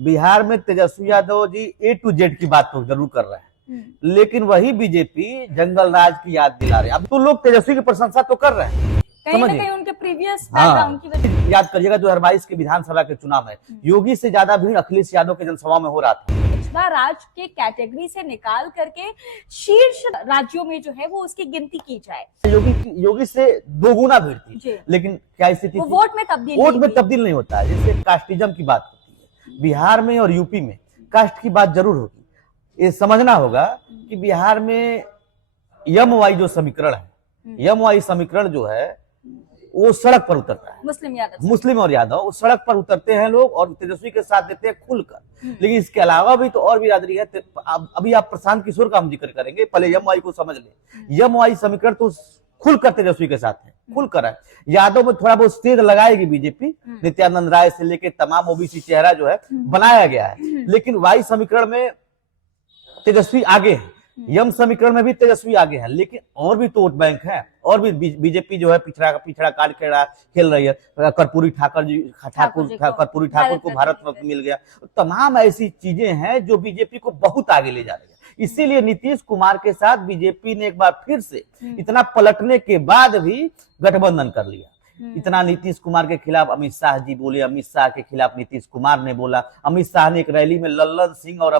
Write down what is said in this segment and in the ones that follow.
बिहार में Tejashwi Yadav ji A to Z की बात तो जरूर कर रहे हैं, लेकिन वही बीजेपी जंगल राज की याद दिला रहे हैं। अब तो लोग तेजस्वी की प्रशंसा तो कर रहे हैं, कहीं ना कहीं उनके प्रीवियस बैकग्राउंड की वजह। याद करिएगा 2022 के विधानसभा के चुनाव में योगी से ज्यादा भीड़ अखिलेश यादव के जनसभा में हो रहा था। पिछड़ा राज के कैटेगरी से निकाल करके शीर्ष राज्यों में जो है वो उसकी गिनती की जाए। योगी से दोगुना भीड़ थी, लेकिन क्या स्थिति थी? वोट में तब्दील नहीं होता है। जैसे कास्टिज्म की बात होती है बिहार में और यूपी में, कास्ट की बात जरूर होगी। ये समझना होगा कि बिहार में यम-वाई जो समीकरण है, यम-वाई समीकरण जो है वो सड़क पर उतरता है। मुस्लिम और यादव उस सड़क पर उतरते हैं लोग और तेजस्वी के साथ देते हैं खुलकर। लेकिन इसके अलावा भी तो और भी बिरादरी है। अभी आप प्रशांत किशोर का हम जिक्र करेंगे, पहले यम-वाई को समझ लें। यम-वाई समीकरण तो खुलकर तेजस्वी के साथ है, खुलकर है। यादव में थोड़ा बहुत स्टेज लगाएगी बीजेपी, नित्यानंद राय से लेकर तमाम ओबीसी चेहरा जो है बनाया गया है। लेकिन वाई समीकरण में तेजस्वी आगे है, यम समीकरण में भी तेजस्वी आगे है। लेकिन और भी तो वोट बैंक है, और भी बीजेपी जो है पिछड़ा कार्ड खेल रही है। कर्पूरी ठाकुर को भारत रत्न मिल गया। तमाम ऐसी चीजें हैं जो बीजेपी को बहुत आगे ले जा रही है। इसीलिए नीतीश कुमार के साथ बीजेपी ने एक बार फिर से इतना पलटने के बाद भी गठबंधन कर लिया। इतना नीतीश कुमार के खिलाफ अमित शाह जी बोले, अमित शाह के खिलाफ नीतीश कुमार ने बोला। अमित शाह ने एक रैली में लल्लन सिंह और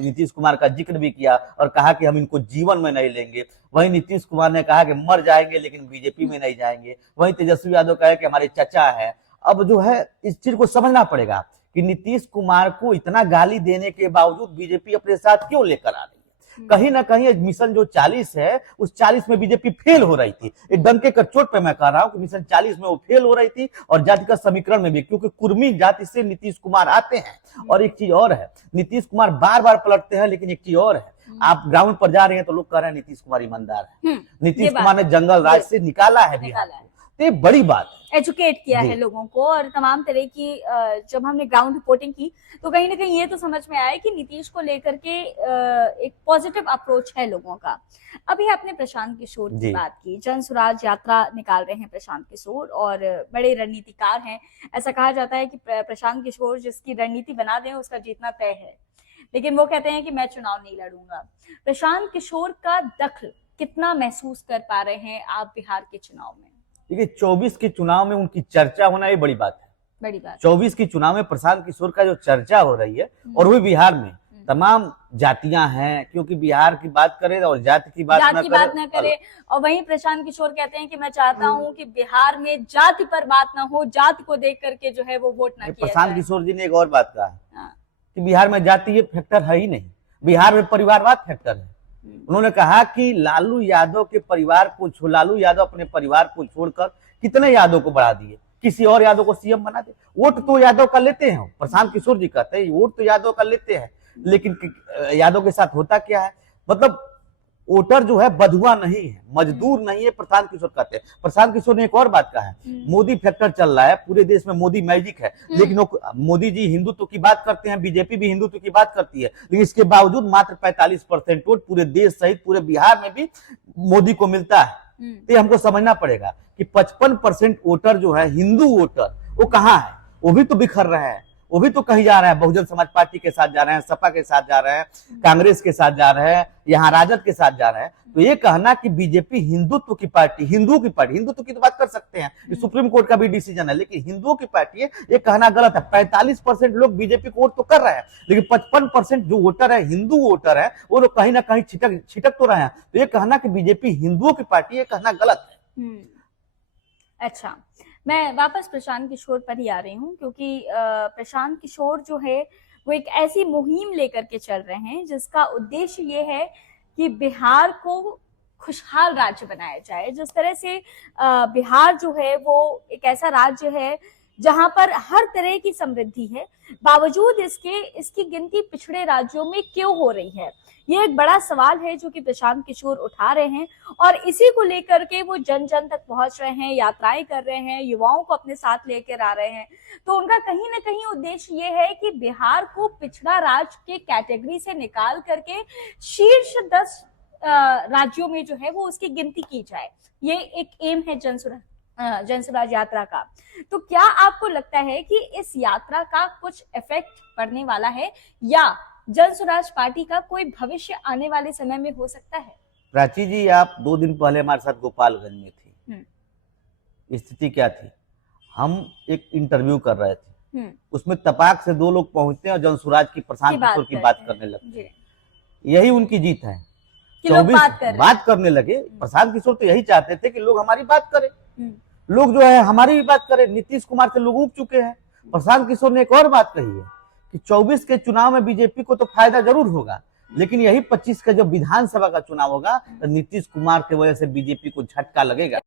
नीतीश कुमार का जिक्र भी किया और कहा कि हम इनको जीवन में नहीं लेंगे। वहीं नीतीश कुमार ने कहा कि मर जाएंगे लेकिन बीजेपी में नहीं जाएंगे। वहीं तेजस्वी यादव कहा कि हमारे चचा है। अब जो है इस चीज को समझना पड़ेगा कि नीतीश कुमार को इतना गाली देने के बावजूद बीजेपी अपने साथ क्यों लेकर आ रही है। कहीं ना कहीं मिशन जो 40 है उस 40 में बीजेपी फेल हो रही थी। एक डंके का चोट पे मैं कह रहा हूं कि मिशन 40 में वो फेल हो रही थी, और जाति का समीकरण में भी, क्योंकि कुर्मी जाति से नीतीश कुमार आते हैं। और एक चीज और है, नीतीश कुमार बार बार पलटते हैं, लेकिन एक चीज और है, आप ग्राउंड पर जा रहे हैं तो लोग कह रहे हैं नीतीश कुमार ईमानदार है। नीतीश कुमार ने जंगल राज से निकाला है बिहार को, तो ये बड़ी बात है। एजुकेट किया है लोगों को, और तमाम तरह की जब हमने ग्राउंड रिपोर्टिंग की तो कहीं ना कहीं ये तो समझ में आया कि नीतीश को लेकर के एक पॉजिटिव अप्रोच है लोगों का। अभी आपने प्रशांत किशोर की बात की, जन स्वराज यात्रा निकाल रहे हैं प्रशांत किशोर और बड़े रणनीतिकार हैं। ऐसा कहा जाता है कि प्रशांत किशोर जिसकी रणनीति बना दें उसका जीतना तय है, लेकिन वो कहते हैं कि मैं चुनाव नहीं लड़ूंगा। प्रशांत किशोर का दखल कितना महसूस कर पा रहे हैं आप बिहार के चुनाव में? देखिए 24 के चुनाव में उनकी चर्चा होना ये बड़ी बात है। 24 के चुनाव में प्रशांत किशोर का जो चर्चा हो रही है, और वो बिहार में तमाम जातियां हैं, क्योंकि बिहार की बात करें और जाति की बात न करें। और वहीं प्रशांत किशोर कहते हैं कि मैं चाहता हूं कि बिहार में जाति पर बात ना हो, जाति को देख करके जो है वो वोट ना किया। प्रशांत किशोर जी ने एक और बात कहा कि बिहार में जाति ये फैक्टर है ही नहीं, बिहार में परिवारवाद फैक्टर है। उन्होंने कहा कि लालू यादव अपने परिवार को छोड़कर कितने यादव को बढ़ा दिए, किसी और यादव को सीएम बना दे। वोट तो यादव का लेते हैं, प्रशांत किशोर जी कहते हैं वोट तो यादव का लेते हैं, लेकिन यादव के साथ होता क्या है, मतलब वोटर जो है बधुआ नहीं है, मजदूर नहीं है, प्रशांत किशोर कहते हैं। प्रशांत किशोर ने एक और बात कहा है, मोदी फैक्टर चल रहा है पूरे देश में, मोदी मैजिक है। लेकिन मोदी जी हिंदुत्व की बात करते हैं, बीजेपी भी हिंदुत्व की बात करती है, लेकिन इसके बावजूद मात्र 45% वोट पूरे देश सहित पूरे बिहार में भी मोदी को मिलता है। तो हमको समझना पड़ेगा कि 55% वोटर जो है हिंदू वोटर, वो कहाँ है? वो भी तो बिखर रहे हैं, वो भी तो कहीं जा रहे हैं, बहुजन समाज पार्टी के साथ जा रहे हैं, सपा के साथ जा रहे हैं, कांग्रेस के साथ जा रहे हैं, यहाँ राजद के साथ जा रहे हैं। तो ये कहना कि बीजेपी हिंदुत्व की पार्टी, हिंदुत्व की तो बात कर सकते हैं, सुप्रीम कोर्ट का भी डिसीजन है, लेकिन हिंदुओं की पार्टी है, ये कहना गलत है। 45% लोग बीजेपी को वोट तो कर रहे हैं, लेकिन 55% जो वोटर है, हिंदू वोटर है, वो लोग कहीं ना कहीं छिटक तो रहे हैं। तो ये कहना कि बीजेपी हिंदुओं की पार्टी, ये कहना गलत है। अच्छा, मैं वापस प्रशांत किशोर पर ही आ रही हूँ, क्योंकि प्रशांत किशोर जो है वो एक ऐसी मुहिम लेकर के चल रहे हैं जिसका उद्देश्य ये है कि बिहार को खुशहाल राज्य बनाया जाए। जिस तरह से बिहार जो है वो एक ऐसा राज्य है जहां पर हर तरह की समृद्धि है, बावजूद इसकी गिनती पिछड़े राज्यों में क्यों हो रही है, ये एक बड़ा सवाल है जो कि प्रशांत किशोर उठा रहे हैं। और इसी को लेकर के वो जन जन तक पहुंच रहे हैं, यात्राएं कर रहे हैं, युवाओं को अपने साथ लेकर आ रहे हैं। तो उनका कहीं ना कहीं उद्देश्य ये है कि बिहार को पिछड़ा राज्य के कैटेगरी से निकाल करके शीर्ष 10 राज्यों में जो है वो उसकी गिनती की जाए। ये एक एम है जन स्वराज जनसुराज यात्रा का, तो क्या आपको लगता है कि इस यात्रा का कुछ इफेक्ट पड़ने वाला है या जनसुराज पार्टी का कोई भविष्य आने वाले समय में हो सकता है? प्राची जी, आप 2 दिन पहले हमारे साथ गोपालगंज में थी। स्थिति क्या थी? हम एक इंटरव्यू कर रहे थे, उसमें तपाक से 2 लोग पहुंचते हैं और जनसुराज की प्रशांत किशोर की बात करने लगते हैं। यही उनकी जीत है कि लोग 24 बात करने लगे। प्रशांत किशोर तो यही चाहते थे कि लोग हमारी बात करें, लोग जो है हमारी भी बात करें। नीतीश कुमार से लोग ऊब चुके हैं। प्रशांत किशोर ने एक और बात कही है कि 24 के चुनाव में बीजेपी को तो फायदा जरूर होगा, लेकिन यही 25 का जब विधानसभा का चुनाव होगा तो नीतीश कुमार की वजह से बीजेपी को झटका लगेगा।